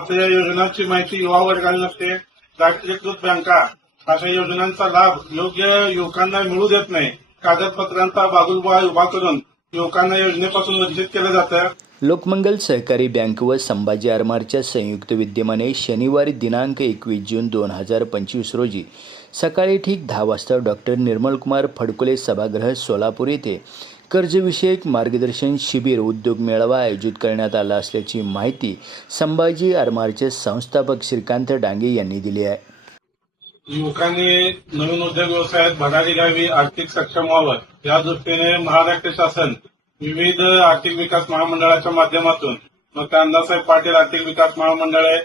असलेल्या योजनांची माहिती युवा वर्गाला नसते राष्ट्रीयकृत बँका अशा योजनांचा लाभ योग्य युवकांना मिळू देत नाही. कागदपत्रांचा बाजूबा उभा करून युवकांना योजनेपासून वंचित केलं जातं. लोकमंगल सहकारी बँक व संभाजी आरमारच्या संयुक्त विद्यमाने शनिवारी दिनांक एकवीस जून दोन हजार पंचवीस रोजी सकाळी ठीक दहा वाजता डॉक्टर निर्मलकुमार फडकुले सभागृह सोलापूर येथे कर्जविषयक मार्गदर्शन शिबिर उद्योग मेळावा आयोजित करण्यात आला असल्याची माहिती संभाजी आरमारचे संस्थापक श्रीकांत डांगे यांनी दिली आहे. युवकांनी नवीन उद्योग व्यवसायात भरारी घ्यावी आर्थिक सक्षम व्हावं. या दृष्टीने महाराष्ट्र शासन विविध आर्थिक विकास महामंडळाच्या माध्यमातून मग त्या अण्णासाहेब पाटील आर्थिक विकास महामंडळ आहे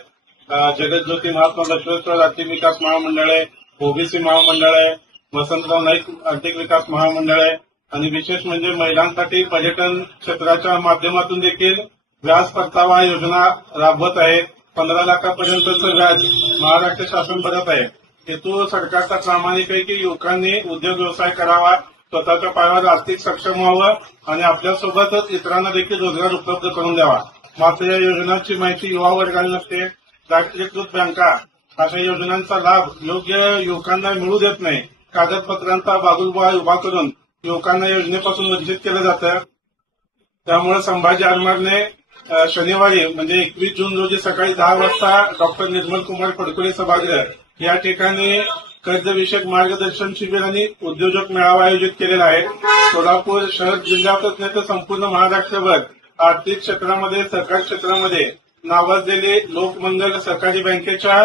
जगतज्योती महात्मा बसवेश्वर आर्थिक विकास महामंडळ आहे ओबीसी महामंडळ आहे वसंतराव नाईक आर्थिक विकास महामंडळ आहे आणि विशेष म्हणजे महिलांसाठी पर्यटन क्षेत्राच्या माध्यमातून देखील व्याज परतावा योजना राबवत आहे. पंधरा लाखापर्यंतचं व्याज महाराष्ट्र शासन भरत आहे. हेतू सरकारचा प्रामाणिक आहे की युवकांनी उद्योग व्यवसाय करावा स्वतःच्या पायावर आर्थिक सक्षम व्हावं आणि आपल्यासोबतच इतरांना देखील रोजगार उपलब्ध करून द्यावा. मात्र या योजनांची माहिती युवा वर्गाला नसते. राष्ट्रीयकृत बँका अशा योजनांचा लाभ योग्य युवकांना मिळू देत नाही. कागदपत्रांचा बाजूबा उभा करून लोकांना योजनेपासून वंचित केलं जातं. त्यामुळे संभाजी आरमारने शनिवारी म्हणजे एकवीस जून रोजी सकाळी दहा वाजता डॉक्टर निर्मल कुमार फडकुले सभागृह या ठिकाणी कर्जविषयक मार्गदर्शन शिबिर आणि उद्योजक मेळावा आयोजित केलेला आहे. सोलापूर शहर जिल्ह्यातच नाही तर संपूर्ण महाराष्ट्रभर आर्थिक क्षेत्रामध्ये सहकार क्षेत्रामध्ये नावाजलेले लोकमंगल सहकारी बँकेच्या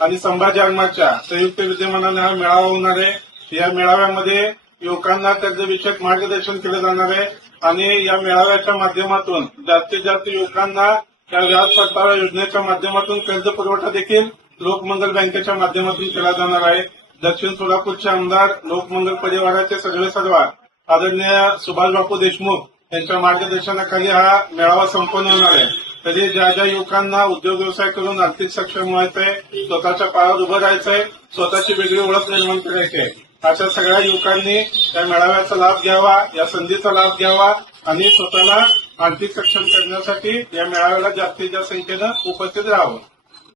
आणि संभाजी आरमारच्या संयुक्त विद्यमानाने हा मेळावा होणार आहे. या मेळाव्यामध्ये युवकांना कर्जविषयक मार्गदर्शन केलं जाणार आहे. आणि या मेळाव्याच्या माध्यमातून जास्तीत जास्त युवकांना या व्याज परतावा योजनेच्या माध्यमातून कर्ज पुरवठा देखील लोकमंगल बँकेच्या माध्यमातून केला जाणार आहे. दक्षिण सोलापूरचे आमदार लोकमंगल परिवाराचे सर्वे सर्वा आदरणीय सुभाष बापू देशमुख यांच्या मार्गदर्शनाखाली हा मेळावा संपन्न होणार आहे. तरी ज्या ज्या युवकांना उद्योग व्यवसाय करून आर्थिक सक्षम व्हायचंय स्वतःच्या पायावर उभं राहायचंय स्वतःची वेगळी ओळख निर्माण करायची आहे अशा सगळ्या युवकांनी या मेळाव्याचा लाभ घ्यावा या संधीचा लाभ घ्यावा आणि स्वतःला आर्थिक सक्षम करण्यासाठी या मेळाव्याला जास्तीत जास्त संख्येनं उपस्थित राहावं.